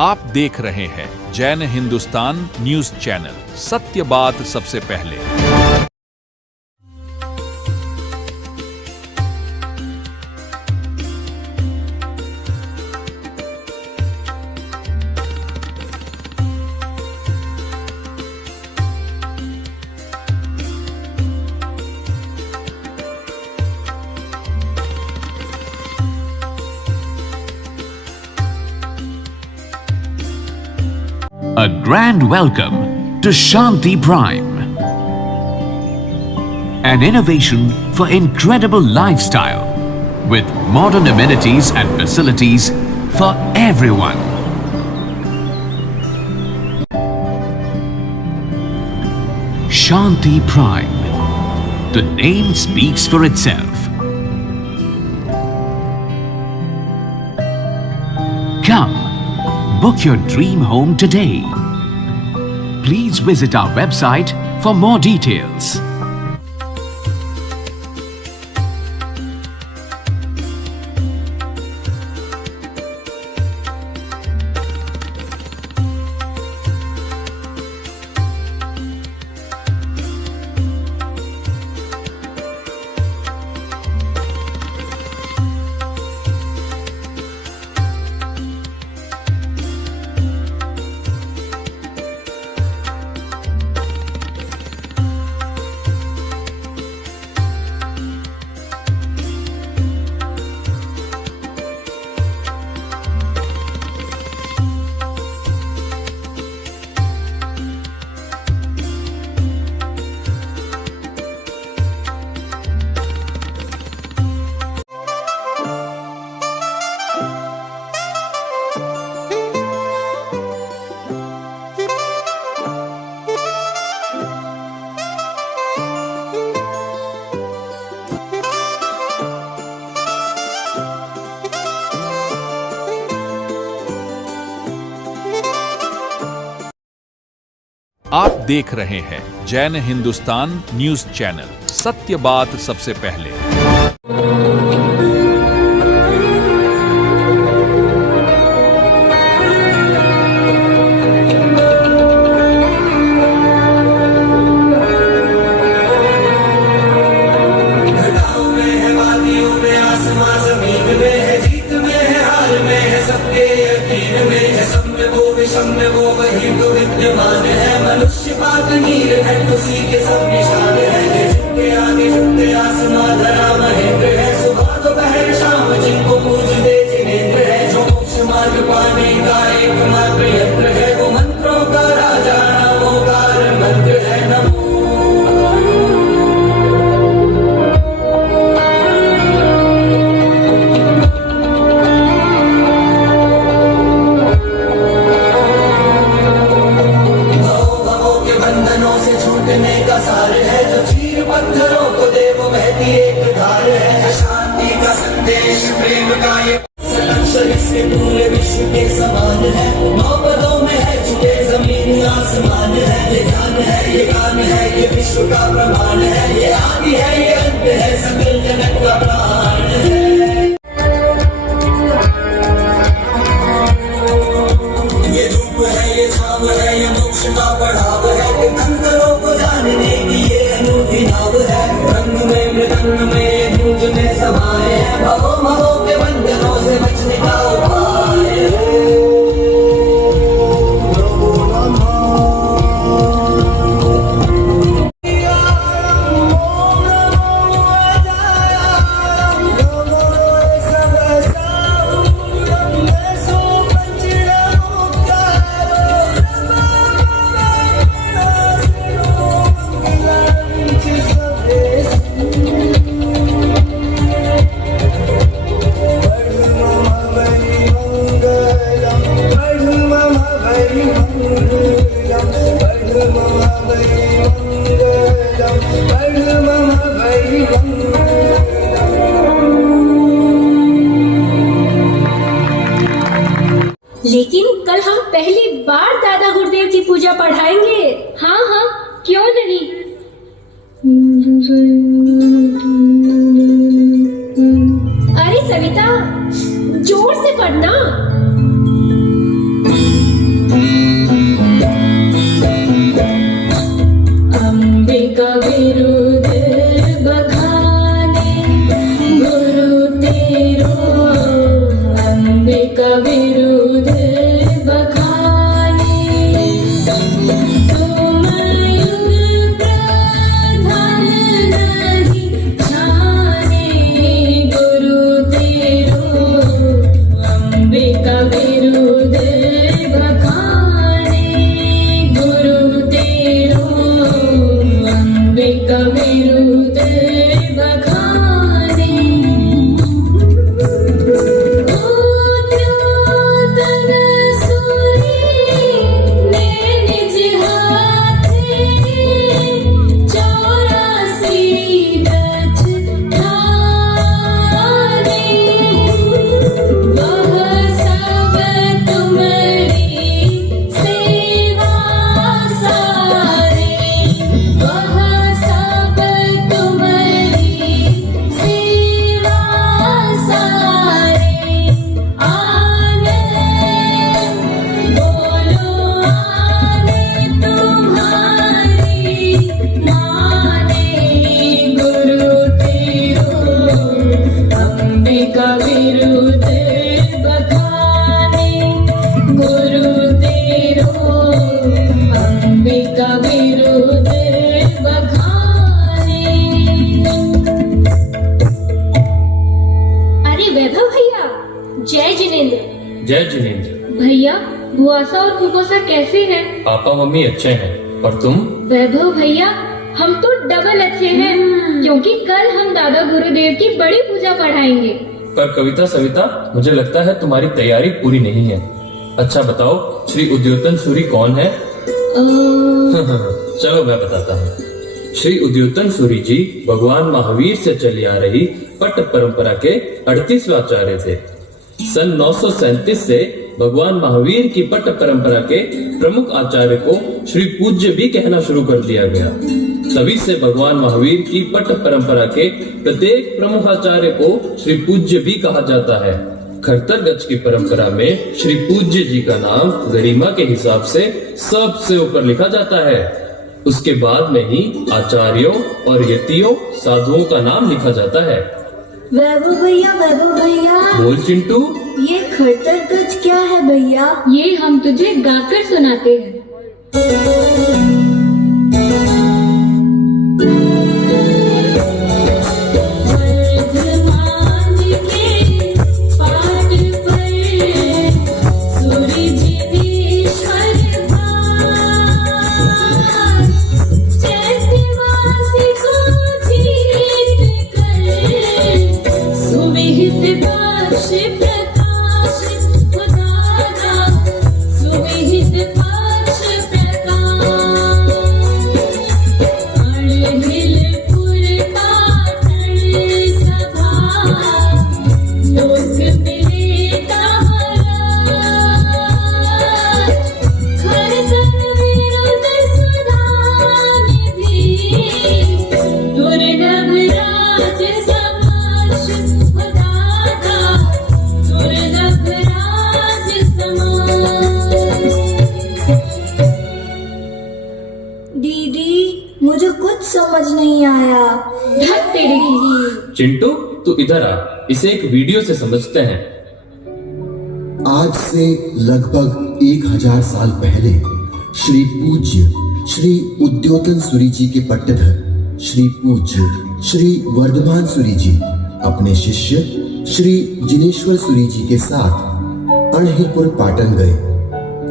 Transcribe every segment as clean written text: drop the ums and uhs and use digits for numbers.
आप देख रहे हैं जैन हिंदुस्तान न्यूज चैनल, सत्य बात सबसे पहले। A grand welcome to Shanti Prime, an innovation for incredible lifestyle with modern amenities and facilities for everyone. Shanti Prime, the name speaks for itself. Come, book your dream home today. Please visit our website for more details. आप देख रहे हैं Jain Hindustan news channel, सत्य बात सबसे पहले। विद्यमान है मनुष्य पाक नीर है, उसी के सब निशान है। जिनके आगे झुकते आसमां धरा महेंद्र है, सुबह दोपहर शाम जिनको पूजते जिनेंद्र है। जो मोक्ष मार्ग पाने का एकमात्र यंत्र है, वो मंत्रों का राजा नमोकार मंत्र है। नमो सार है, जो चीर पत्थरों को दे वो बहती एक धार है। शांति का संदेश प्रेम का ये अक्षर इसके पूरे विश्व के समान है। नौ पदों में है छुपे जमीन आसमान है। ये ज्ञान है, ये गान है, ये विश्व का प्रमाण है। ये आदि है, ये अंत है, सकल जगत का प्राण है। ये धूप है, ये छाव है, ये मोक्ष का बढ़ाव है। अंतरों को जानने की ये अनूठी नाव है। रंग में मृदंग में गूंज में समाये है, भवों भवों के बंधनों से बचने का उपाय है। लेकिन कल हम पहली बार दादा गुरुदेव की पूजा पढ़ाएंगे। हाँ हाँ, क्यों नहीं। अरे सविता, जोर से पढ़ना। विरुद्ध बखाने तुम युग प्रधान नहीं जाने गुरु तेरो अंबिका विरुद्ध बखाने गुरु तेरो अंबिका विरुद्ध बखाने उद्योतन सूरी ने निज हाथे 84 गज ठाने वह सब तुम्हारी सेवा सारे वह सब तुम्हारी सेवा सारे आने बोलो आने तुम्हारी माने गुरु तेरो अंबिका विरुद्ध बखाने गुरु तेरो अंबिका विरुद्ध बखाने। अरे वैभव भैया, जय जिनेंद्र। जय जिनेंद्र। भैया, बुआसा और फूफासा कैसे हैं? पापा मम्मी अच्छे हैं, और तुम? वैभव भैया, हम तो डबल अच्छे हैं क्योंकि कल हम दादा गुरुदेव की बड़ी पूजा पढ़ाएंगे। पर कविता सविता, मुझे लगता है तुम्हारी तैयारी पूरी नहीं है। अच्छा बताओ, श्री उद्योतन सूरी कौन है? चलो मैं बताता हूँ। श्री उद्योतन सूरी जी भगवान महावीर से चली आ रही पट परंपरा के 38वें आचार्य थे। सन 937 से भगवान महावीर की पट परंपरा के प्रमुख आचार्य को श्री पूज्य भी कहना शुरू कर दिया गया। तभी से भगवान महावीर की पट परंपरा के प्रत्येक प्रमुख आचार्य को श्री पूज्य भी कहा जाता है। खरतर गज की परंपरा में श्री पूज्य जी का नाम गरिमा के हिसाब से सबसे ऊपर लिखा जाता है। उसके बाद में ही आचार्यों और यतियों साधुओं का नाम लिखा जाता है। वैभव भैया, वैभव भैया, बोल चिंटू। ये खरतर गज क्या है भैया? ये हम तुझे गाकर सुनाते हैं। वर्धमान के पाट पर सूर्य जिनेश्वर भार चैत्यवासी को जीत कर सुविहित बख्श प्रकाश हो दादा सुविहित बख्श प्रकाश अड़हिलपुर पाटन सभा लोक मिले कमराज खरतर विरुद्ध सुधा निधि दुर्लभ राज समक्ष हो दादा दुर्लभ राज समक्ष। दीदी, मुझे कुछ समझ नहीं आया। धत तेरे की। चिंटू, तू इधर आ, इसे एक वीडियो से समझते हैं। आज से लगभग 1000 साल पहले श्री पूज्य श्री उद्योतन सूरी जी के पट्टधर श्री पूज्य श्री वर्धमान सूरी जी अपने शिष्य श्री जिनेश्वर सूरी जी के साथ अड़हिलपुर पाटन गए,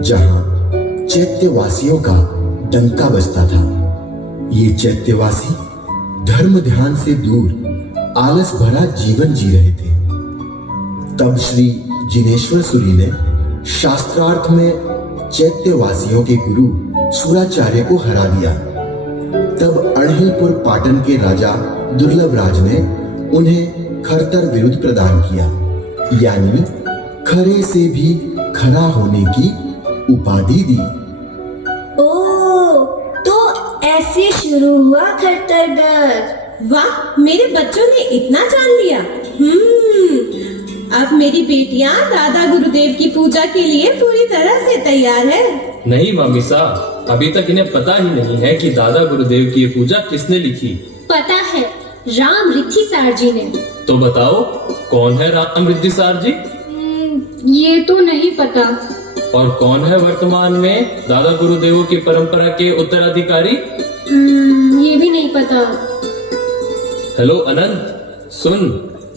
जहां चैत्यवासियों का डंका बजता था। ये चैत्यवासी धर्म ध्यान से दूर आलस भरा जीवन जी रहे थे। तब श्री जिनेश्वर सूरी ने शास्त्रार्थ में चैत्यवासियों के गुरु सुराचार्य को हरा दिया। तब अड़हिलपुर पाटन के राजा दुर्लभ राज ने उन्हें खरतर विरुद्ध प्रदान किया, यानी खरे से भी खरा होने की उपाधि दी। ओह, तो ऐसे शुरू हुआ खरतर गज। वाह, मेरे बच्चों ने इतना जान लिया। अब मेरी बेटियां दादा गुरुदेव की पूजा के लिए पूरी तरह से तैयार है। नहीं मामी साहब, अभी तक इन्हें पता ही नहीं है कि दादा गुरुदेव की ये पूजा किसने लिखी। पता है, राम रिद्धिसार जी ने। तो बताओ, कौन है राम रिद्धिसार जी? ये तो नहीं पता। और कौन है वर्तमान में दादा गुरुदेवों की परंपरा के उत्तराधिकारी? ये भी नहीं पता। हेलो अनंत, सुन,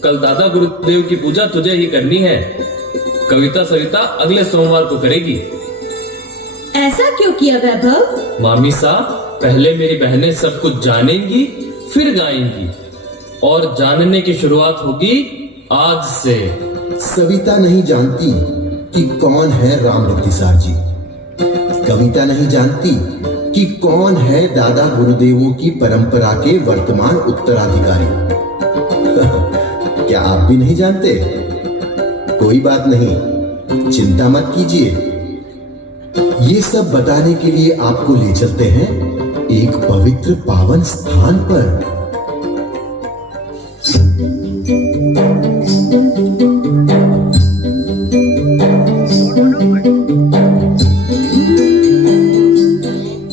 कल दादा गुरुदेव की पूजा तुझे ही करनी है। कविता सविता अगले सोमवार को करेगी। ऐसा क्यों किया वैभव? मामी साहब, पहले मेरी बहनें सब कुछ जानेंगी, फिर गाएंगी, और जानने की शुरुआत होगी आज से। सविता नहीं जानती कि कौन है राम रिद्धिसार जी। कविता नहीं जानती कि कौन है दादा गुरुदेवों की परंपरा के वर्तमान उत्तराधिकारी। क्या आप भी नहीं जानते? कोई बात नहीं, चिंता मत कीजिए। ये सब बताने के लिए आपको ले चलते हैं एक पवित्र पावन स्थान पर।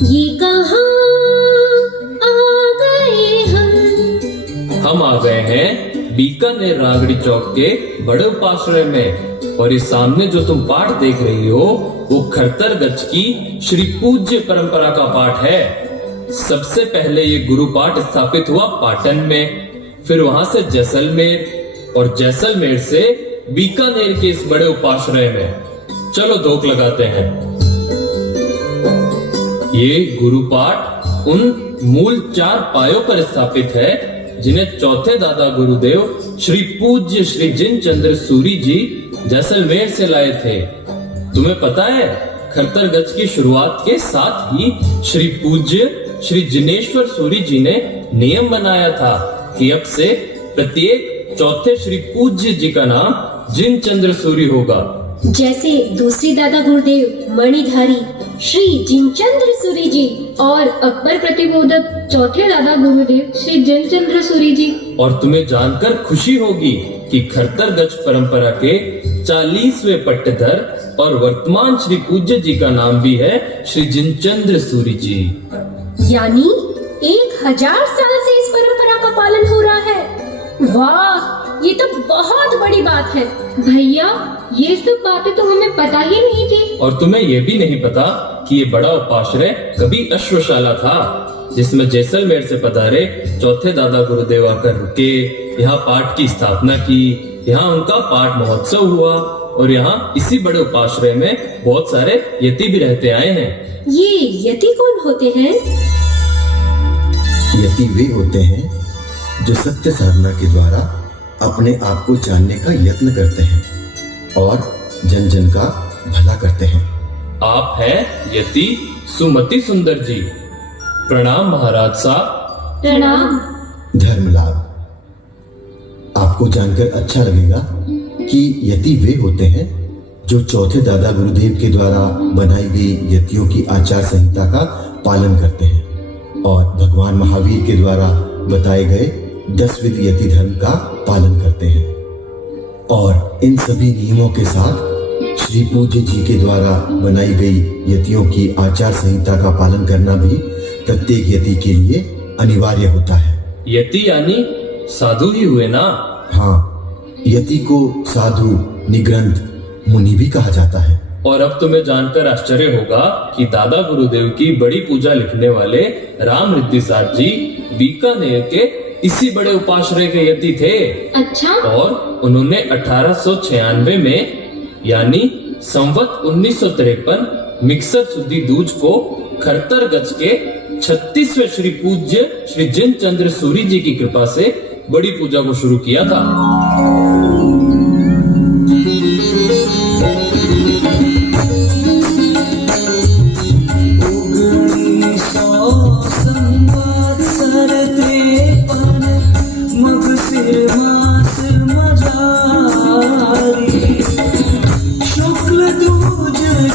ये कहाँ आ गए हम आ गए हैं बीकानेर रागड़ी चौक के बड़े उपाश्रय में, और इस सामने जो तुम पाठ देख रही हो वो खरतर गज की श्री पूज्य परंपरा का पाठ है। सबसे पहले ये गुरु पाठ स्थापित हुआ पाटन में, फिर वहां से जैसलमेर, और जैसलमेर से बीकानेर के इस बड़े उपाश्रय में। चलो धोख लगाते हैं। ये गुरु पाठ उन मूल 4 पायों पर स्थापित है जिन्हें चौथे दादा गुरुदेव श्री पूज्य श्री जिनचंद्र सूरी जी जैसलमेर से लाए थे। तुम्हें पता है, खरतर गज की शुरुआत के साथ ही श्री पूज्य श्री जिनेश्वर सूरी जी ने नियम बनाया था कि अब से प्रत्येक चौथे श्री पूज्य जी का नाम जिनचंद्र सूरी होगा। जैसे दूसरी दादा गुरुदेव मणिधारी श्री जिनचंद्र सूरी जी और अकबर प्रतिबोधक चौथे दादा गुरुदेव श्री जिनचंद्र सूरी जी। और तुम्हें जानकर खुशी होगी कि खरतर गज परंपरा के 40वें पट्टेधर और वर्तमान श्री पूज्य जी का नाम भी है श्री जिनचंद्र सूरी जी। यानी 1000 साल से इस परंपरा का पालन हो रहा है। वाह, ये तो बहुत बड़ी बात है भैया। ये सब बातें तो हमें पता ही नहीं थी। और तुम्हें ये भी नहीं पता कि ये बड़ा उपाश्रय कभी अश्वशाला था, जिसमें जैसलमेर से पधारे चौथे दादा गुरुदेव आकर रुके, यहाँ पाठ की स्थापना की, यहाँ उनका पाठ महोत्सव हुआ, और यहाँ इसी बड़े उपाश्रय में बहुत सारे यति भी रहते आए हैं। ये यति कौन होते हैं? यति वे होते हैं जो सत्य साधना के द्वारा अपने आप को जानने का यत्न करते हैं और जन जन का भला करते हैं। आप हैं यति सुमति सुंदर जी। प्रणाम महाराज साहब। प्रणाम। धर्म लाभ। आपको जानकर अच्छा लगेगा कि यति वे होते हैं जो चौथे दादा गुरुदेव के द्वारा बनाई गई यतियों की आचार संहिता का पालन करते हैं और भगवान महावीर के द्वारा बताए गए 10 विधि यति धर्म का पालन करते हैं। और इन सभी नियमों के साथ श्री पूज्य जी के द्वारा बनाई गई यतियों की आचार संहिता का पालन करना भी प्रत्येक यति के लिए अनिवार्य होता है। यति यानी साधु ही हुए ना? हाँ, यति को साधु, निग्रंथ, मुनि भी कहा जाता है। और अब तुम्हें जानकर आश्चर्य होगा कि दादा गुरुदेव की बड़ी पूजा लिखने वाले राम रिद्धिसार जी बीकानेर के इसी बड़े उपाश्रय के यति थे। अच्छा। और उन्होंने 1896 में यानी संवत 1953 मिक्सर सुदी दूज को खरतर गज के 36वें श्री पूज्य श्री जिनचंद्र सूरी जी की कृपा से बड़ी पूजा को शुरू किया था।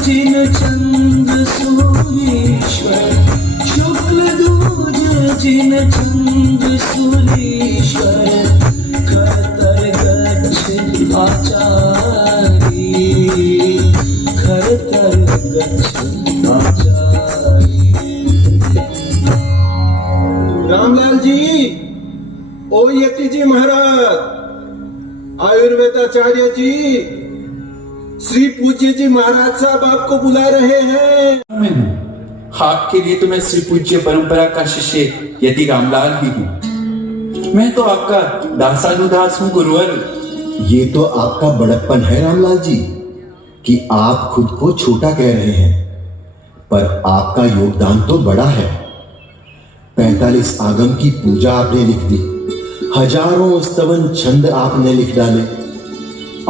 जिनचंद्र सूरीश्वर, शुक्ल दूज जिनचंद्र सूरीश्वर, खरतर श्री पूज्य जी महाराज साहब आपको बुला रहे हैं। मैं हूँ आपके लिए तो मैं श्री पूज्य परंपरा का शिष्य यदि रामलाल ही हूँ। मैं तो आपका दासानुदास हूँ गुरुवर। ये तो आपका बड़प्पन है रामलाल जी कि आप खुद को छोटा कह रहे हैं, पर आपका योगदान तो बड़ा है। 45 आगम की पूजा आपने लिख दी, हजारों स्तवन छंद आपने लिख डाले,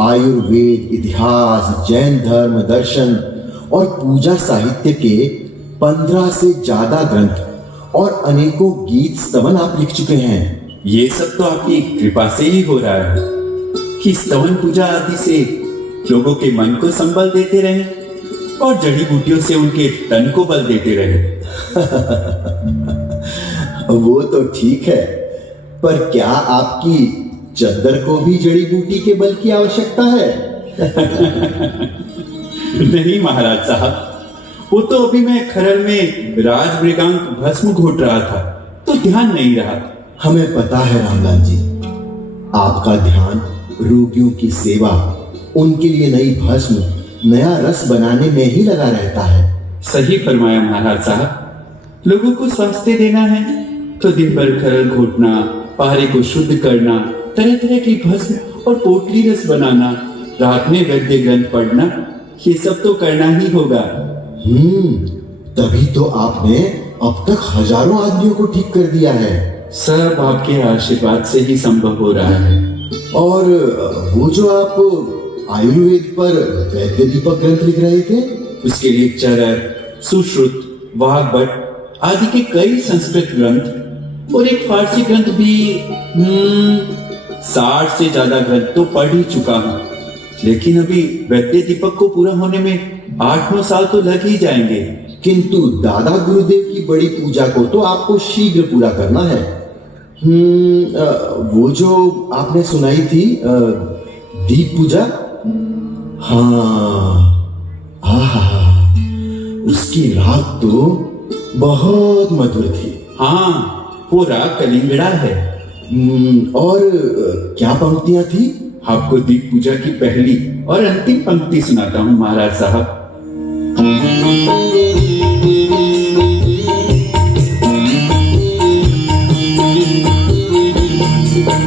आयुर्वेद, इतिहास, जैन धर्म, दर्शन और पूजा साहित्य के 15 से ज्यादा ग्रंथ और अनेकों गीत स्तवन आप लिख चुके हैं। ये सब तो आपकी कृपा से ही हो रहा है कि स्तवन पूजा आदि से लोगों के मन को संबल देते रहे और जड़ी बूटियों से उनके तन को बल देते रहे। वो तो ठीक है, पर क्या आपकी चद्दर को भी जड़ी बूटी के बल की आवश्यकता है? नहीं महाराज साहब, वो तो अभी मैं खरल में राज मृगांक भस्म घोट रहा था तो ध्यान नहीं रहा। हमें पता है रामलाल जी, आपका ध्यान रोगियों की सेवा, उनके लिए नई भस्म, नया रस बनाने में ही लगा रहता है। सही फरमाया महाराज साहब। लोगों को स्वास्थ्य देना है तो दिन भर खरल घोटना, पहरे को शुद्ध करना, तरह तरह की भस्म और पोटली रस बनाना, रात में वैद्य ग्रंथ पढ़ना, ये सब तो करना ही होगा। तभी तो आपने अब तक हजारों आदमियों को ठीक कर दिया है। सब आपके आशीर्वाद से ही संभव हो रहा है। और वो जो आप आयुर्वेद पर वैद्य दीपक ग्रंथ लिख रहे थे, उसके लिए चरक, सुश्रुत, वाग्भट आदि के कई संस्कृत ग्रंथ और एक फारसी ग्रंथ भी 60 से ज्यादा ग्रंथ तो पढ़ ही चुका हूँ। लेकिन अभी वैद्य दीपक को पूरा होने में 8-9 साल तो लग ही जाएंगे। किंतु दादा गुरुदेव की बड़ी पूजा को तो आपको शीघ्र पूरा करना है। वो जो आपने सुनाई थी दीप पूजा, हाँ, उसकी राग तो बहुत मधुर थी। हाँ, वो राग कलिंगड़ा है। और क्या पंक्तियां थी? आपको दीप पूजा की पहली और अंतिम पंक्ति सुनाता हूँ महाराज साहब।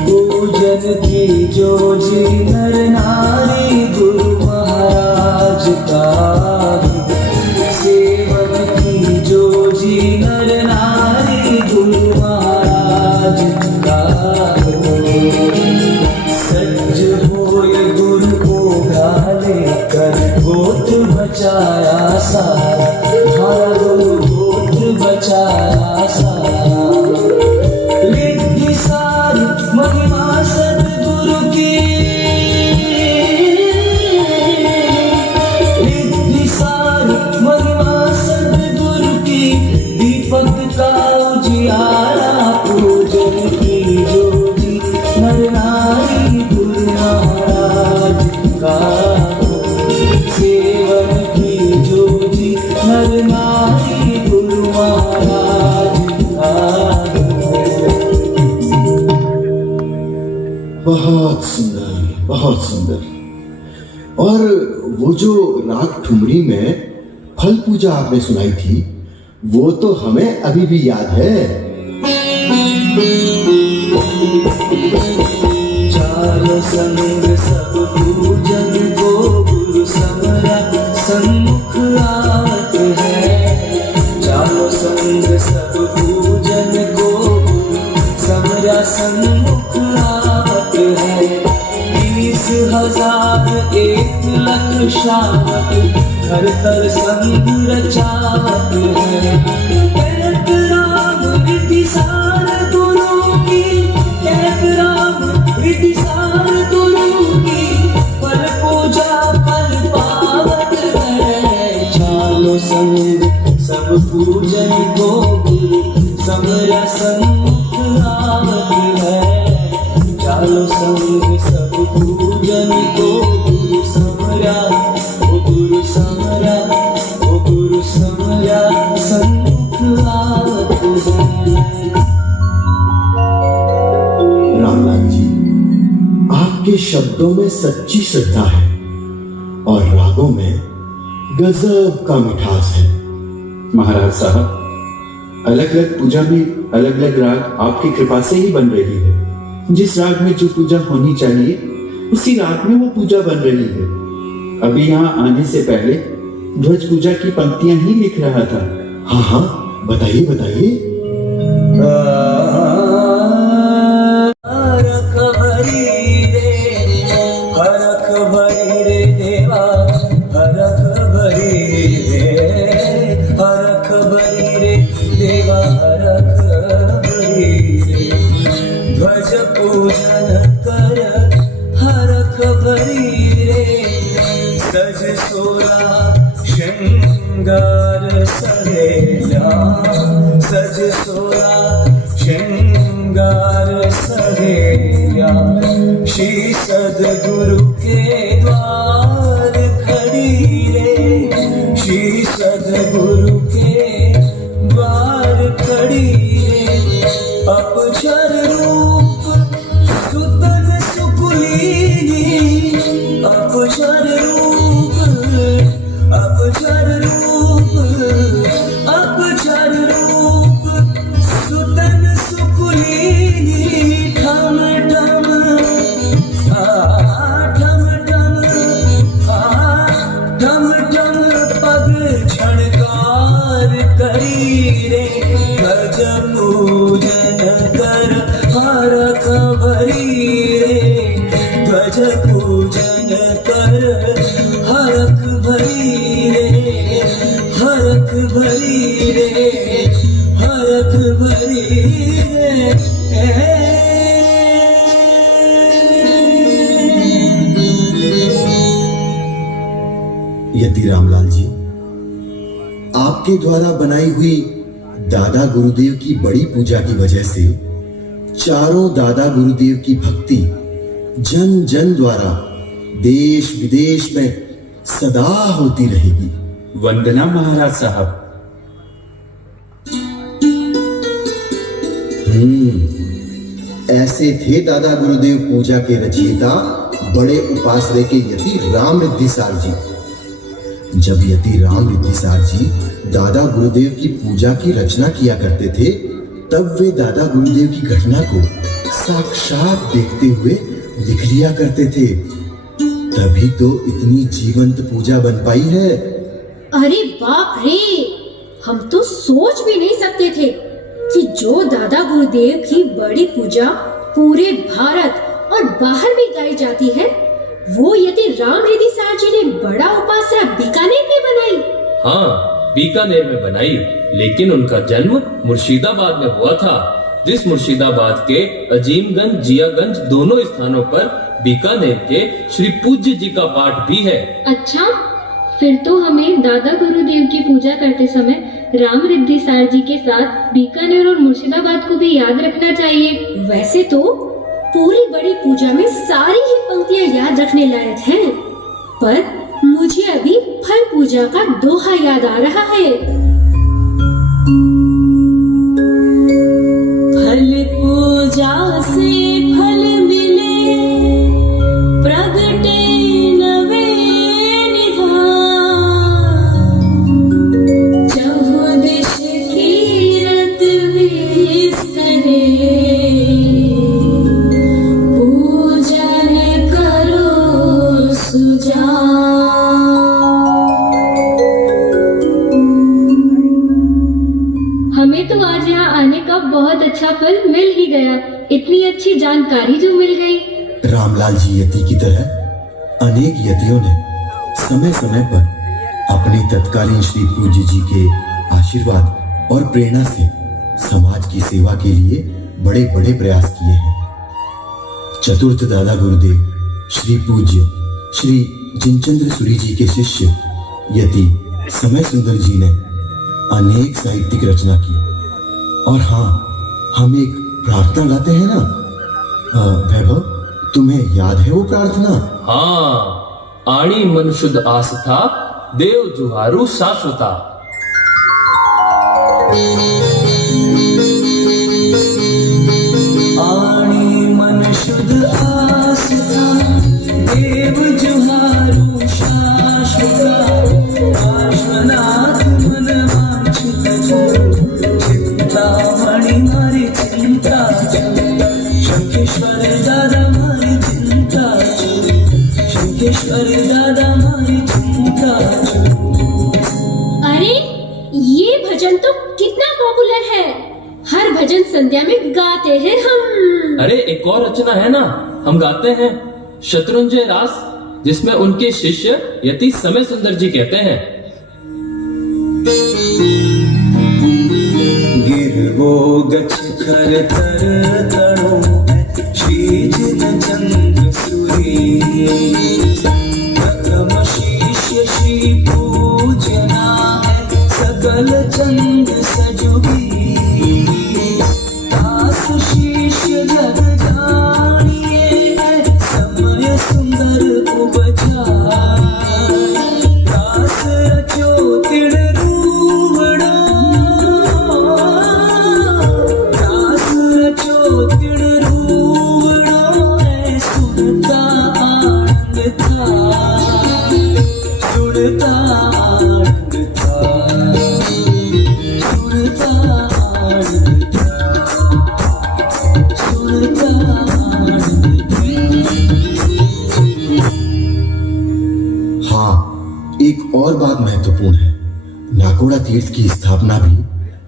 पूजन की जो जी नर नारी गुरु महाराज का, सेवन की जो जी नर नारी गुरु महाराज का, सच होय गुरु को गाले कर गोत्र बचाया सारा, हमारा गुरु गोत्र बचाया सारा। रिद्धि सारी महिमा सतगुरु की, रिद्धि सारी महिमा सतगुरु की, दीपक का उजियारा पूजन की ज्योति नर नारी गुरु महाराज का, सेवन की ज्योति नर नारी गुरु महाराज का। बहुत सुंदर, बहुत सुंदर। और वो जो राग ठुमरी में फल पूजा आपने सुनाई थी, वो तो हमें अभी भी याद है। चारों संग सब पूजन को गुरु समरा सन्मुख आवत है, चारों संग सब पूजन को गुरु समरा सन्मुख आवत है। 20,000 1 लख शावक घर तर संग रचावत है। कहत राम रिद्धि सार गुरु की, कहत राम रिद्धि सार गुरु की, पल पूजा पल पावत है। चालो संग सब पूजन को गुरु समरा सन्मुख आवत है, चालो संग सब पूजन को गुरु समरा, ओ गुरु समरा, ओ गुरु समरा सन्मुख आवत है। रामलाल जी, आपके शब्दों में सच्ची श्रद्धा है और रागों में गजब का मिठास है। महाराज साहब, अलग अलग पूजा में अलग अलग राग आपकी कृपा से ही बन रही है। जिस राग में जो पूजा होनी चाहिए उसी राग में वो पूजा बन रही है। अभी यहाँ आने से पहले ध्वज पूजा की पंक्तियां ही लिख रहा था। हाँ हाँ, बताइए बताइए। हरख भरी रे देवा, हरख भरी रे देवा, हरख भरी रे। ध्वज पूजन कर हरख भरी रे, सज सोला श्रृंगार सहेला, सज सोला श्रृंगार सहेला। श्री सद्गुरु के द्वार खड़ी रे, श्री सद्गुरु के द्वार खड़ी रे। अपचर रूप सुतन सुकुलीनी, अपचर रूप, अपचर रूप, अपचर रूप सुतन सुकुलीनी। ठम ठम ठम ठम ठम ठम पग झणकार करी रे। गज पूजन कर हरख भरी रे, ध्वज पूजन कर हरख भरी रे, हरख भरी रे, हरख भरी रे। यति रामलाल जी, आपके द्वारा बनाई हुई दादा गुरुदेव की बड़ी पूजा की वजह से चारों दादा गुरुदेव की भक्ति जन जन द्वारा देश विदेश में सदा होती रहेगी। वंदना महाराज साहब। ऐसे थे दादा गुरुदेव पूजा के रचयिता बड़े उपासरे के यति राम रिद्धिसार जी। जब यति राम रिद्धिसार जी दादा गुरुदेव की पूजा की रचना किया करते थे, तब वे दादा गुरुदेव की घटना को साक्षात देखते हुए लिख लिया करते थे। तभी तो इतनी जीवंत पूजा बन पाई है। अरे बाप रे, हम तो सोच भी नहीं सकते थे कि जो दादा गुरुदेव की बड़ी पूजा पूरे भारत और बाहर भी गाई जाती है, वो यदि राम रिद्धिसार जी ने बड़ा उपासरा बीकानेर में बनाई। हाँ, बीकानेर में बनाई, लेकिन उनका जन्म मुर्शिदाबाद में हुआ था। जिस मुर्शिदाबाद के अजीमगंज जियागंज दोनों स्थानों पर बीकानेर के श्री पूज्य जी का पाठ भी है। अच्छा, फिर तो हमें दादा गुरुदेव की पूजा करते समय राम रिद्धिसार जी के साथ बीकानेर और मुर्शिदाबाद को भी याद रखना चाहिए। वैसे तो पूरी बड़ी पूजा में सारी ही पंक्तियां याद रखने लायक हैं, पर मुझे अभी फल पूजा का दोहा याद आ रहा है। फल पूजा से फल मिले, प्रगटे नवे निधान। चहुदिश कीरत विस्तरे, पूजन करो सुजान। हमें तो आज यहाँ आने का बहुत अच्छा फल मिल ही गया। इतनी अच्छी जानकारी जो मिल गई। रामलाल जी यति की तरह अनेक यतियों ने समय समय पर अपने तत्कालीन श्री पूज्य जी के आशीर्वाद और प्रेरणा से समाज की सेवा के लिए बड़े बड़े प्रयास किए हैं। चतुर्थ दादा गुरुदेव श्री पूज्य श्री जिनचंद्र सूरी जी के शिष्य यति समय सुंदर जी ने अनेक साहित्यिक रचना की। और हाँ, हम एक प्रार्थना गाते हैं ना वैभव, तुम्हें याद है वो प्रार्थना? हाँ, आणी मन शुद्ध आस्था, देव जुहारू शाश्वता। आणी मन शुद्ध आस्था, देव जुहारू शाश्वता। अरे ये भजन तो कितना पॉपुलर है, हर भजन संध्या में गाते हैं हम। अरे एक और रचना है ना, हम गाते हैं शत्रुंजय रास, जिसमें उनके शिष्य यति समय सुंदर जी कहते हैं, गिरवो गछ खर तर तणो शीज न चंद्र सूरी प्रथम शिष्य श्री पूजना है सकल चंद सजुगी दास शिष्य जग जानिए है समय सुंदर उपजा दास रचो तिड़ रूवड़ो दास रचो तिड़ रूवड़ो है सुनता आनंद था सुनता आनंद था सुनता आनंद था सुनता आनंद हाँ, एक और बात महत्वपूर्ण है। नाकोड़ा तीर्थ की स्थापना भी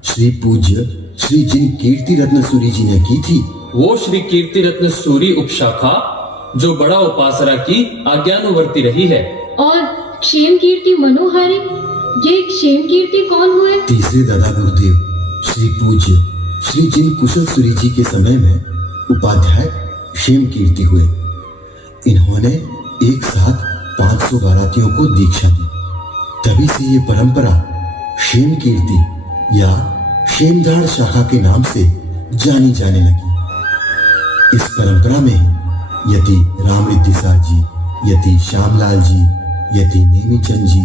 श्री पूज्य श्री जिन कीर्ति रत्न सूरी जी ने की थी। वो श्री कीर्ति रत्न सूरी उपशाखा जो बड़ा उपासरा की आज्ञानुवर्ती रही है। और क्षेम कीर्ति मनोहारी, ये क्षेम कीर्ति कौन हुए? तीसरे दादा गुरुदेव श्री पूज्य श्री जिन कुशल सूरी जी के समय में उपाध्याय क्षेम कीर्ति हुए। इन्होंने एक साथ 500 बारातियों को दीक्षा दी। तभी से ये परंपरा क्षेम कीर्ति या क्षेमधार शाखा के नाम से जानी जाने लगी। इस परंपरा में यति रामरिद्धि सार जी, यति श्यामलाल जी, यति नेमीचंद जी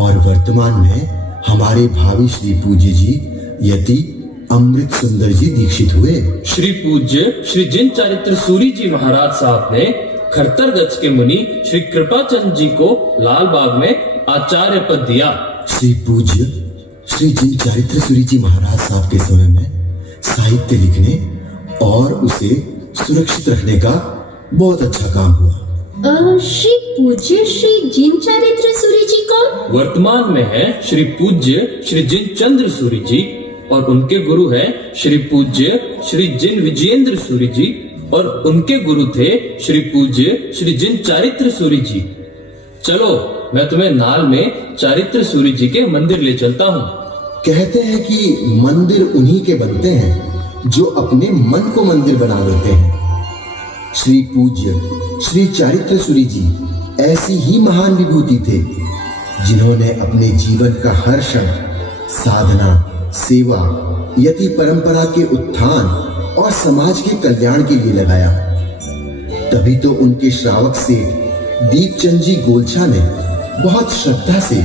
और वर्तमान में हमारे भावी श्री पूज्य जी यति अमृत सुंदर जी दीक्षित हुए। श्री पूज्य श्री जिन चारित्र सूरी जी महाराज साहब ने खरतरगच के मुनि श्री कृपाचंद जी को लाल बाग में आचार्य पद दिया। श्री पूज्य श्री जिन चारित्र सूरी जी महाराज साहब के समय में साहित्य लिखने और उसे सुरक्षित रखने का बहुत अच्छा काम हुआ। श्री पूज्य श्री जिन चारित्र सूरी जी कौन? वर्तमान में है श्री पूज्य श्री जिन चंद्र सूरी जी और उनके गुरु हैं श्री पूज्य श्री जिन विजयेंद्र सूरी जी और उनके गुरु थे श्री पूज्य श्री जिन चारित्र सूरी जी। चलो मैं तुम्हें नाल में चारित्र सूरी जी के मंदिर ले चलता हूँ। कहते हैं कि मंदिर उन्हीं के बनते हैं जो अपने मन को मंदिर बना लेते हैं। श्री पूज्य श्री चारित्र सूरी जी ऐसी ही महान विभूति थे जिन्होंने अपने जीवन का हर क्षण साधना, सेवा, यति परंपरा के उत्थान और समाज के कल्याण के लिए लगाया। तभी तो उनके श्रावक सेठ दीपचंद जी गोलछा ने बहुत श्रद्धा से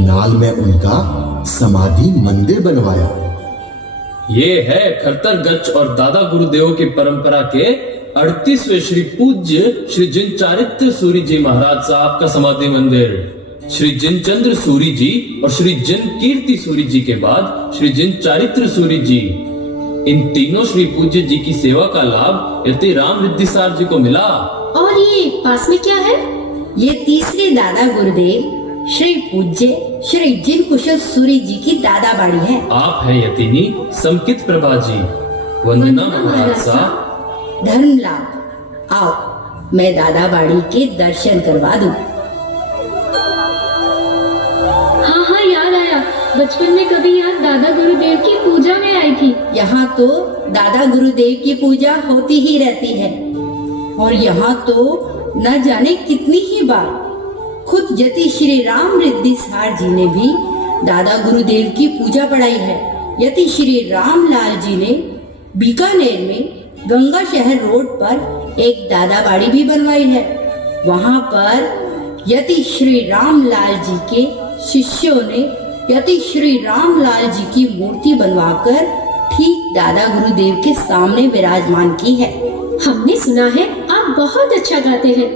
नाल में उनका समाधि मंदिर बनवाया। ये है खरतरगच और दादा गुरुदेव की परंपरा के 38वें श्री पूज्य श्री जिन चारित्र सूरी जी महाराज साहब का समाधि मंदिर। श्री जिन चंद्र सूरी जी और श्री जिन कीर्ति सूरी जी के बाद श्री जिन चारित्र सूरी जी, इन तीनों श्री पूज्य जी की सेवा का लाभ यति रामरिद्धि सार जी को मिला। और ये पास में क्या है? ये तीसरे दादा गुरुदेव श्री पूज्य श्री जिन कुशल सूरी जी की दादा बाड़ी है। आप हैं यतिनी समकित प्रभा जी। वंदना महाराज साहब। धर्म लाभ। आओ मैं दादा बाड़ी के दर्शन करवा दूं। हाँ हाँ याद आया, बचपन में कभी यहाँ दादा गुरुदेव की पूजा में आई थी। यहाँ तो दादा गुरुदेव की पूजा होती ही रहती है और यहाँ तो न जाने कितनी ही बार खुद यति श्री रामरिद्धि सार जी ने भी दादा गुरुदेव की पूजा पढ़ाई है। यति श्री रामलाल जी ने बीकानेर में गंगा शहर रोड पर एक दादा बाड़ी भी बनवाई है। वहाँ पर यति श्री रामलाल जी के शिष्यों ने यति श्री रामलाल जी की मूर्ति बनवाकर ठीक दादा गुरुदेव के सामने विराजमान की है। हमने सुना है आप बहुत अच्छा गाते हैं।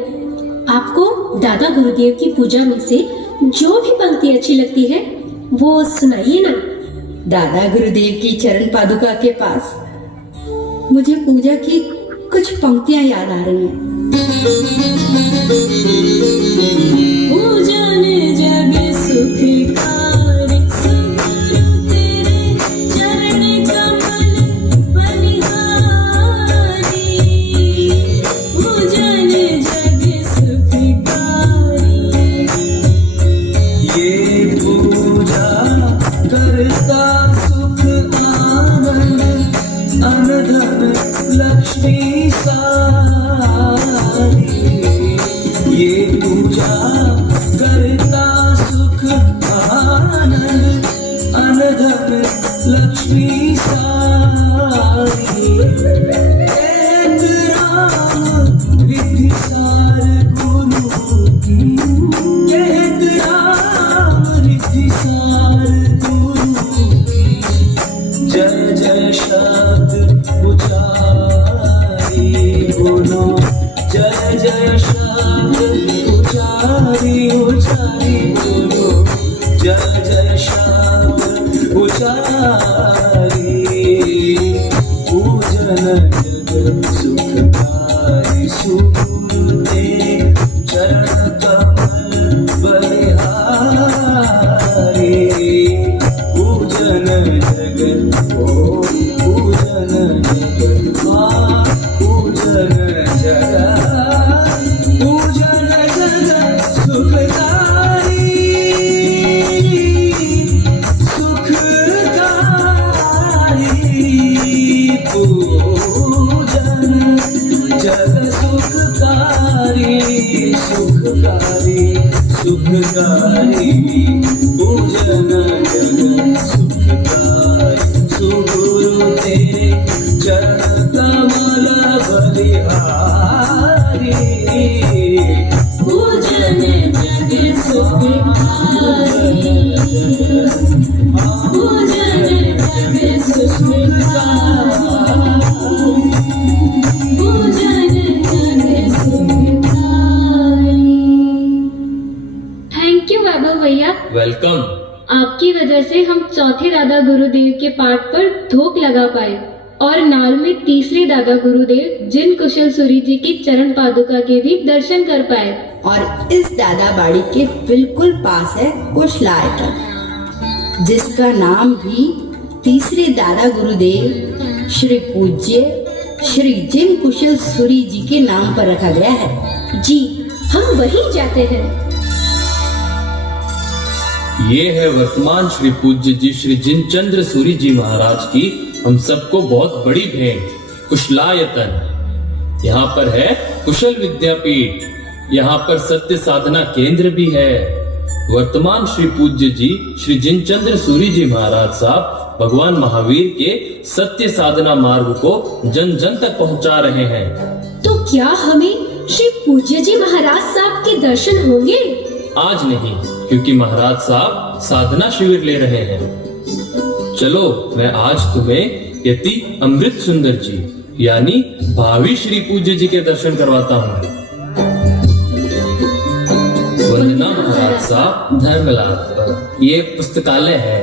आपको दादा गुरुदेव की पूजा में से जो भी पंक्ति अच्छी लगती है वो सुनाइए ना। दादा गुरुदेव की चरण पादुका के पास मुझे पूजा की कुछ पंक्तियां याद आ रही हैं। पुजारी बोलो जय जय श्याम पुजारी पूजन जग सुखकारी सुगुरु तेरे चरण कमल बलिहारी पूजन जग ओ पूजन जग मां पूजन जग पूजन जग सुखकारी सुखकारी पूजन जग सुखकारी सुखकारी सुखकारी पूजन जग सुखकारी सुगुरु तेरे चरण कमल बलिहारी पूजन जग सुखकारी पूजन जग सुखकारी पूजन जग सुखकारी। थैंक यू वैभव भैया। वेलकम। आपकी वजह से हम चौथे दादा गुरुदेव के पाठ पर धोख लगा पाए और नाल में तीसरे दादा गुरुदेव जिन कुशल सूरी जी की चरण पादुका के भी दर्शन कर पाए। और इस दादा बाड़ी के बिल्कुल पास है कुशलायतन, जिसका नाम भी तीसरे दादा गुरुदेव श्री पूज्य श्री जिन कुशल सूरी जी के नाम पर रखा गया है। जी हम वहीं जाते हैं। ये है वर्तमान श्री पूज्य जी श्री जिनचंद्र सूरी जी महाराज की हम सबको बहुत बड़ी भेंट कुशलायतन। यहाँ पर है कुशल विद्यापीठ, यहाँ पर सत्य साधना केंद्र भी है। वर्तमान श्री पूज्य जी श्री जिनचंद्र सूरी जी महाराज साहब भगवान महावीर के सत्य साधना मार्ग को जन जन तक पहुंचा रहे हैं। तो क्या हमें श्री पूज्य जी महाराज साहब के दर्शन होंगे? आज नहीं, क्योंकि महाराज साहब साधना शिविर ले रहे हैं। चलो मैं आज तुम्हें यति अमृत सुंदर जी यानी भावी श्री पूज्य जी के दर्शन करवाता हूँ। वंदना महाराज साहब, धर्मलाभ। ये पुस्तकालय है।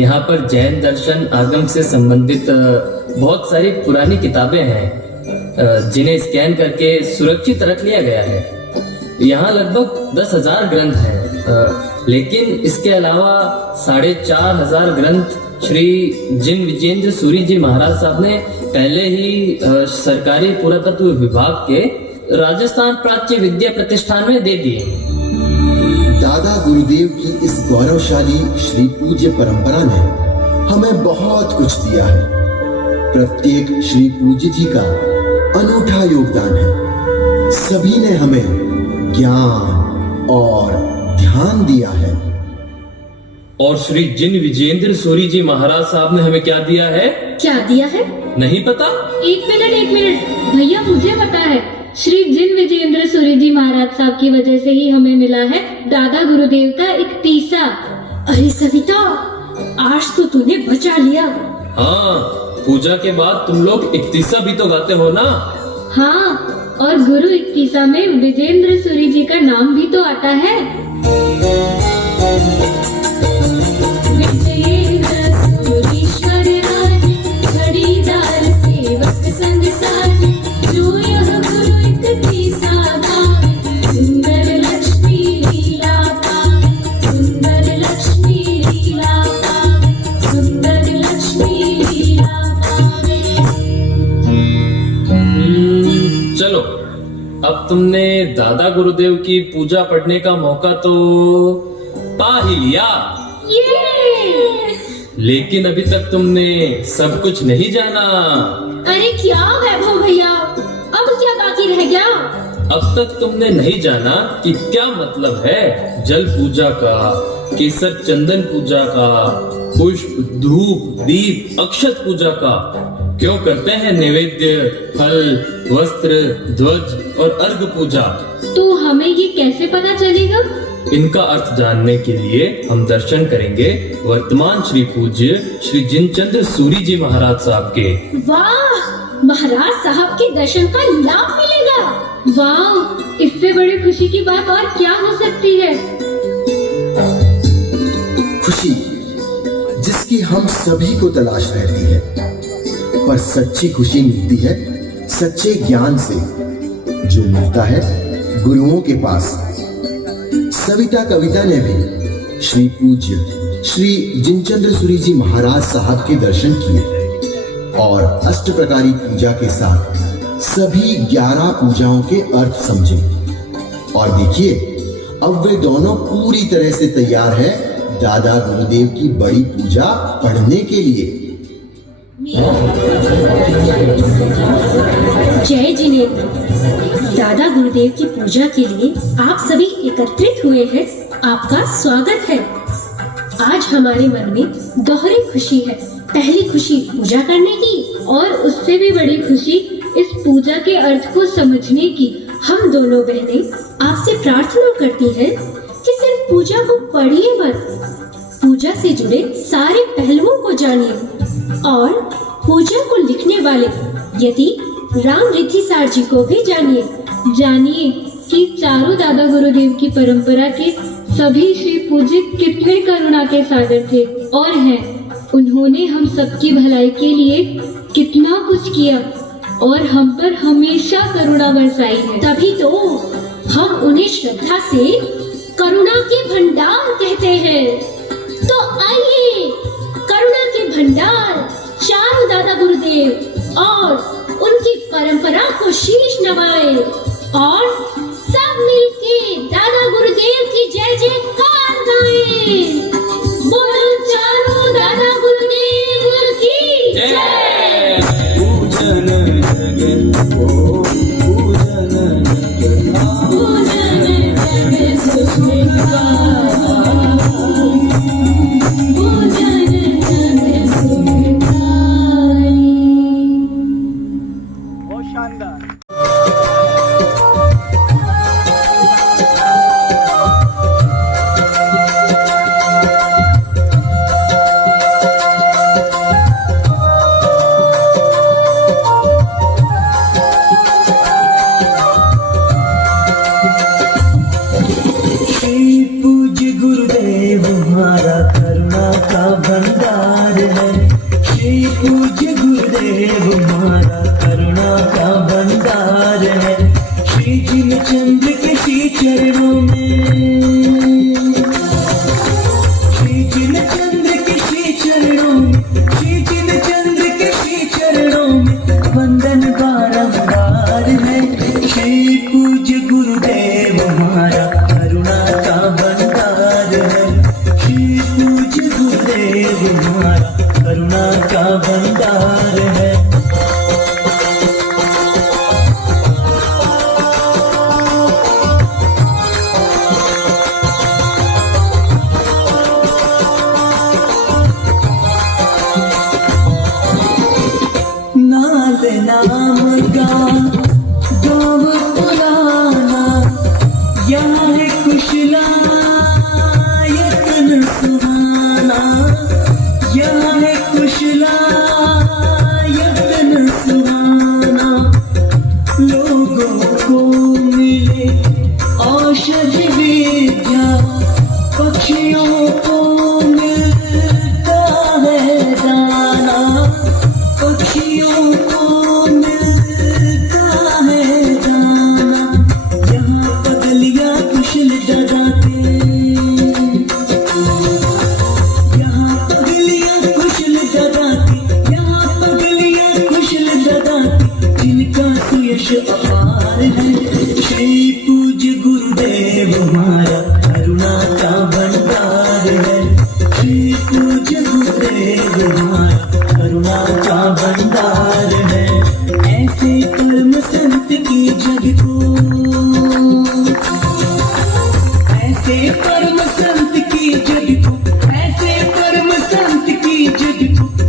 यहाँ पर जैन दर्शन आगम से संबंधित बहुत सारी पुरानी किताबें हैं जिन्हें स्कैन करके सुरक्षित रख लिया गया है। यहाँ लगभग 10,000 ग्रंथ हैं, लेकिन इसके अलावा 4,500 ग्रंथ श्री जिन विजेंद्र सूरी जी महाराज साहब ने पहले ही सरकारी पुरातत्व विभाग के राजस्थान प्राच्य विद्या प्रतिष्ठान में दे दिए। दादा गुरुदेव की इस गौरवशाली श्री पूज्य परंपरा ने हमें बहुत कुछ दिया है। प्रत्येक श्री पूज्य जी का अनूठा योगदान है। सभी ने हमें ज्ञान और ध्यान दिया है। और श्री जिन विजेंद्र सूरी जी महाराज साहब ने हमें क्या दिया है? क्या दिया है? नहीं पता? एक मिनट भैया, मुझे पता है। श्री जिन विजेंद्र सूरी जी महाराज साहब की वजह से ही हमें मिला है दादा गुरुदेव का इक्तीसा। अरे सविता, आज तो तूने बचा लिया। हाँ, पूजा के बाद तुम लोग इक्तीसा भी तो गाते हो ना? हाँ, और गुरु इक्तीसा में विजेंद्र सूरी जी का नाम भी तो आता है। चलो, अब तुमने दादा गुरुदेव की पूजा पढ़ने का मौका तो पा ही लिया। लेकिन अभी तक तुमने सब कुछ नहीं जाना। अरे क्या वैभव भैया, अब क्या बाकी रह गया? अब तक तुमने नहीं जाना कि क्या मतलब है जल पूजा का, केसर चंदन पूजा का, पुष्प धूप दीप अक्षत पूजा का। क्यों करते हैं नैवेद्य फल वस्त्र ध्वज और अर्घ पूजा? तो हमें ये कैसे पता चलेगा? इनका अर्थ जानने के लिए हम दर्शन करेंगे वर्तमान श्री पूज्य श्री जिनचंद्र सूरी जी महाराज साहब के। वाह, महाराज साहब के दर्शन का लाभ मिलेगा। वाह, इससे बड़ी खुशी की बात और क्या हो सकती है। खुशी जिसकी हम सभी को तलाश रहती है, पर सच्ची खुशी मिलती है सच्चे ज्ञान से, जो मिलता है गुरुओं के पास। सविता कविता ने भी श्री पूज्य श्री जिनचंद्र सूरी जी महाराज साहब के दर्शन किए और अष्ट प्रकारी पूजा के साथ सभी 11 पूजाओं के अर्थ समझे। और देखिए, अब वे दोनों पूरी तरह से तैयार है दादा गुरुदेव की बड़ी पूजा पढ़ने के लिए। जय जिनेंद्र। दादा गुरुदेव की पूजा के लिए आप सभी एकत्रित हुए हैं, आपका स्वागत है। आज हमारे मन में दोहरी खुशी है। पहली खुशी पूजा करने की, और उससे भी बड़ी खुशी इस पूजा के अर्थ को समझने की। हम दोनों बहनें आपसे प्रार्थना करती हैं कि सिर्फ पूजा को पढ़िए मत, पूजा से जुड़े सारे पहलुओं को जानिए और पूजा को लिखने वाले यदि राम रिद्धि सार जी को भी जानिए कि चारों दादा गुरुदेव की परंपरा के सभी श्री पूज्य कितने करुणा के सागर थे और हैं। उन्होंने हम सबकी भलाई के लिए कितना कुछ किया और हम पर हमेशा करुणा बरसाई है। तभी तो हम उन्हें श्रद्धा से करुणा के भंडार कहते हैं। तो आइए, करुणा के भंडार चारों दादा गुरुदेव और उनकी परंपरा को शीश नवाएं और सब मिलके दादा गुरुदेव की जय जयकार गाएं। बोलो चारों दादा गुरुदेव की जय। पूजन जगत ओ पूजन जगत पूजन जगत सुखा पूजन जगत सुखा। बहुत शानदार।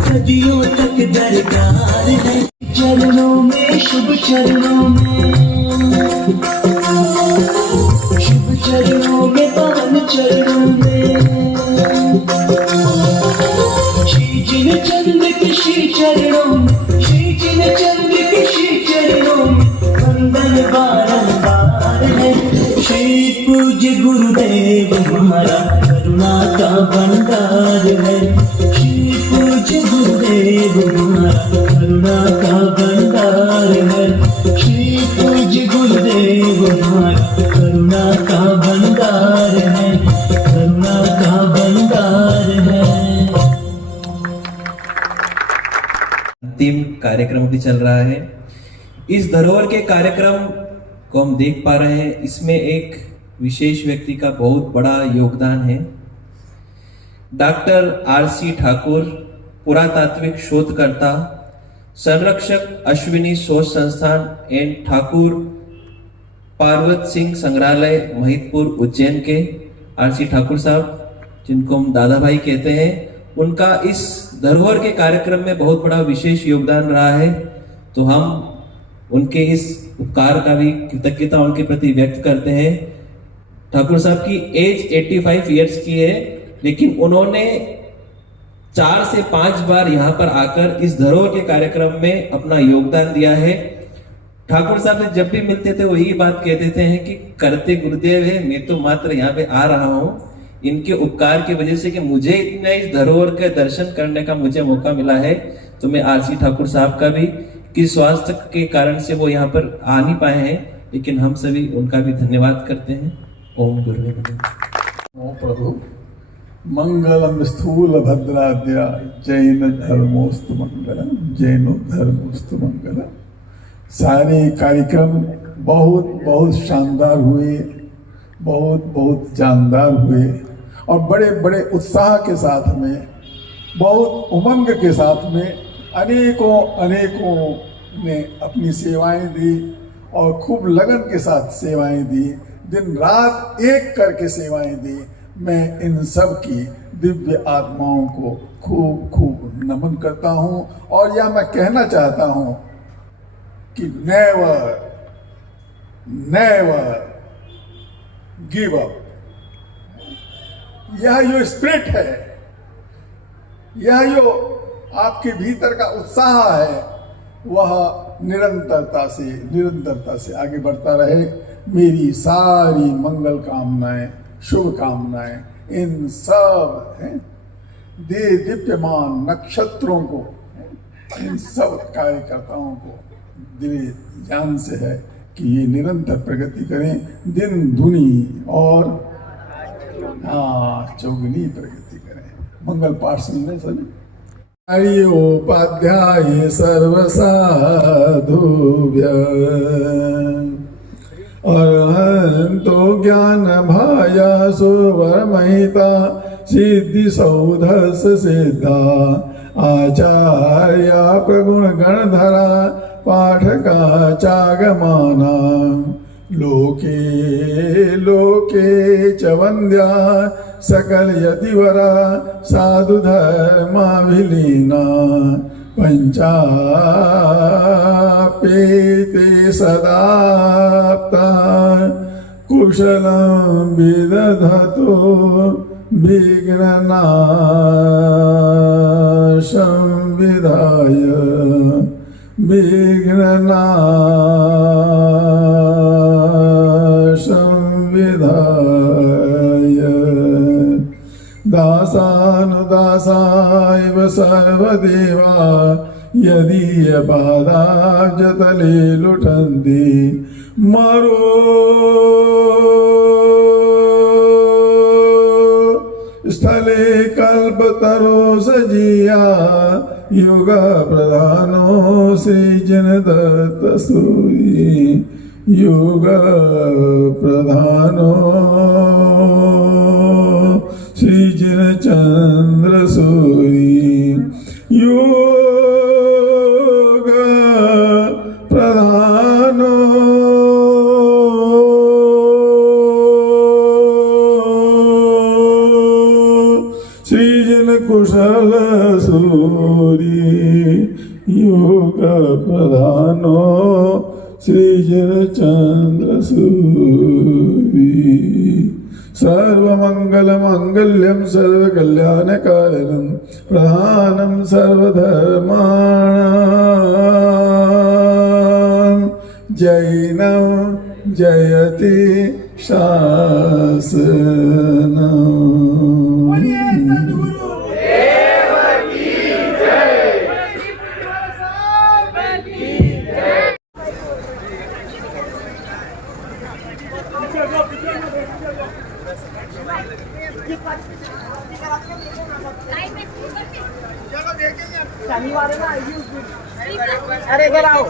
सदियों तक दरकार है चरणों में, शुभ चरणों में, शुभ चरणों में, पावन चरणों में। श्री जिन चंद्र के श्री चरणों में, श्री जिन चंद्र के श्री चरणों में वंदन बारंबार। हमारा करुणा का भंडार है। श्री पूज्य गुरुदेव हमारा करुणा का भंडार है। श्री पूज्य गुरुदेव हमारा करुणा का भंडार है, करुणा का भंडार है। अंतिम कार्यक्रम भी चल रहा है। इस धरोहर के कार्यक्रम को हम देख पा रहे हैं, इसमें एक विशेष व्यक्ति का बहुत बड़ा योगदान है। Doctor RC. ठाकुर, पुरातात्विक शोधकर्ता, संरक्षक अश्विनी शोध संस्थान एंड ठाकुर पार्वत सिंह संग्रहालय महिदपुर उज्जैन के आर.सी. ठाकुर साहब, जिनको हम दादा भाई कहते हैं, उनका इस धरोहर के कार्यक्रम में बहुत बड़ा विशेष योगदान रहा है। तो हम उनके इस उपकार का भी कृतज्ञता उनके प्रति व्यक्त करते हैं। ठाकुर साहब की एज 85 इयर्स की है, लेकिन उन्होंने 4 से 5 बार यहाँ पर आकर इस धरोहर के कार्यक्रम में अपना योगदान दिया है। ठाकुर साहब से जब भी मिलते थे वो यही बात कहते थे कि करते गुरुदेव है, मैं तो मात्र यहाँ पे आ रहा हूँ इनके उपकार की वजह से कि मुझे इतने इस धरोहर के दर्शन करने का मुझे मौका मिला है। तो मैं आर.सी. ठाकुर साहब का भी कि स्वास्थ्य के कारण से वो यहाँ पर आ नहीं पाए हैं, लेकिन हम सभी उनका भी धन्यवाद करते हैं। ओम गुरुवे नमः। ओ प्रभु, मंगलम स्थूल भद्राद्या जैन धर्मोस्तु मंगलम, जैनो धर्मोस्तु मंगलम। सारे कार्यक्रम बहुत बहुत शानदार हुए, बहुत बहुत जानदार हुए और बड़े बड़े उत्साह के साथ में, बहुत उमंग के साथ में अनेकों ने अपनी सेवाएं दी और खूब लगन के साथ सेवाएं दी, दिन रात एक करके सेवाएं दी। मैं इन सब की दिव्य आत्माओं को खूब खूब नमन करता हूं और यह मैं कहना चाहता हूं कि नेवर नेवर गिव अप। यह जो स्पिरिट है, यह जो आपके भीतर का उत्साह है, वह निरंतरता से आगे बढ़ता रहे। मेरी सारी मंगल कामनाएं, शुभ कामनाएं इन सब दीप्यमान नक्षत्रों को, इन सब कार्यकर्ताओं को दिव्य ज्ञान से है कि ये निरंतर प्रगति करें, दिन दुनी और चौगुनी प्रगति करें। मंगल पाठ सुनने सभी। उपाध्याय सर्वसाधुभ्य अरहंतो ज्ञान भाया सुवरमहिता सिद्धि सौधस सिद्धा आचार्या प्रगुण गणधरा पाठका चागमाना लोके लोके च वन्द्या सकल यतिवरा साधु धर्मा विलीना पंचापेते सदाप्ता कुशलं विदधतो विघ्ननाशं विधाय दासानुदासायव सर्वदेवा यदीयपादाब्जतले लुठन्ति मरो स्थले कल्पतरो सजीया युग प्रधानो श्रीजनदत्त सूरी युग प्रधानो श्रीजन चंद्र सूरी योग प्रधानो श्रीजन कुशल सूरी योग प्रधानो श्रीजन चंद्र सूरी सर्वमंगल मांगल्यम सर्वकल्याणकारणम प्रधानम सर्वधर्माणां जैनं जयति शासनम्। शनिवार है ना, आएगी उस दिन। अरे इधर आओ।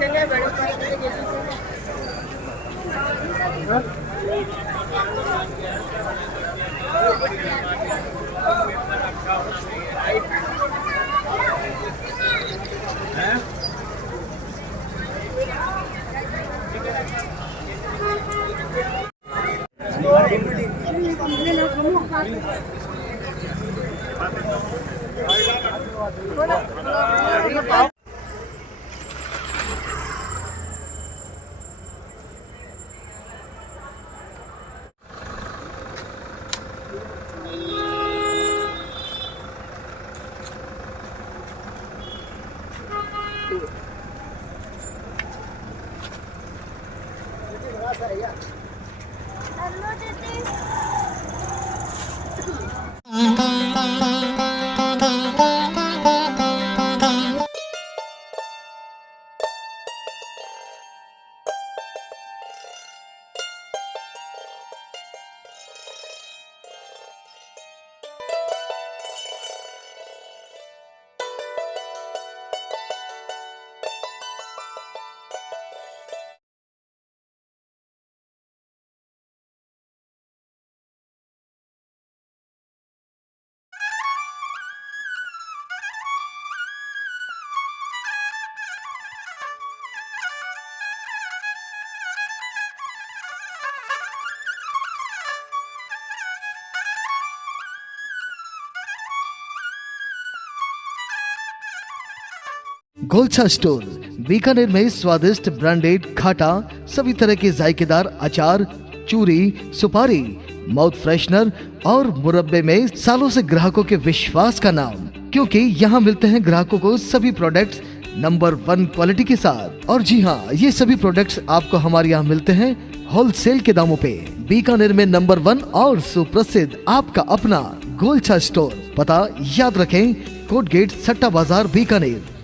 गोलछा स्टोर बीकानेर में स्वादिष्ट ब्रांडेड खाटा, सभी तरह के जायकेदार अचार, चूरी, सुपारी, माउथ फ्रेशनर और मुरब्बे में सालों से ग्राहकों के विश्वास का नाम, क्योंकि यहाँ मिलते हैं ग्राहकों को सभी प्रोडक्ट्स नंबर 1 क्वालिटी के साथ। और जी हाँ, ये सभी प्रोडक्ट्स आपको हमारे यहाँ मिलते हैं होलसेल के दामों पे। बीकानेर में नंबर 1 और सुप्रसिद्ध आपका अपना गोलछा स्टोर। पता याद रखें, कोट गेट, सट्टा बाजार, बीकानेर।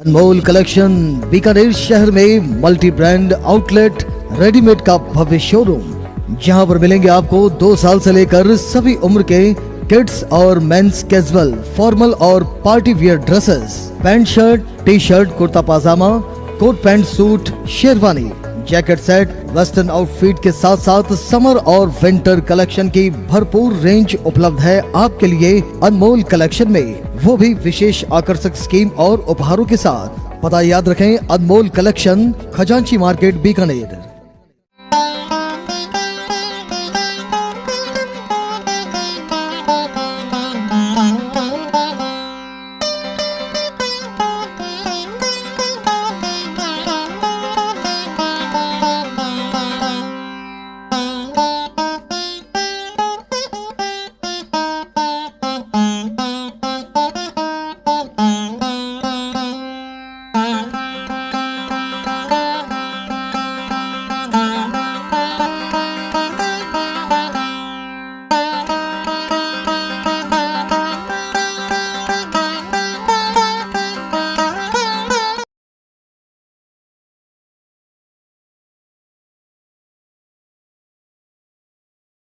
अनमोल कलेक्शन बीकानेर शहर में मल्टी ब्रांड आउटलेट, रेडीमेड का भव्य शोरूम, जहां पर मिलेंगे आपको 2 साल से लेकर सभी उम्र के किड्स और मेंस कैजुअल, फॉर्मल और party wear dresses, pant shirt, T shirt, kurta pajama, coat pant suit, sherwani, jacket set, western outfit के साथ साथ समर और विंटर कलेक्शन की भरपूर रेंज उपलब्ध है आपके लिए अनमोल कलेक्शन में, वो भी विशेष आकर्षक स्कीम और उपहारों के साथ। पता याद रखें, अनमोल कलेक्शन, खजांची मार्केट, बीकानेर।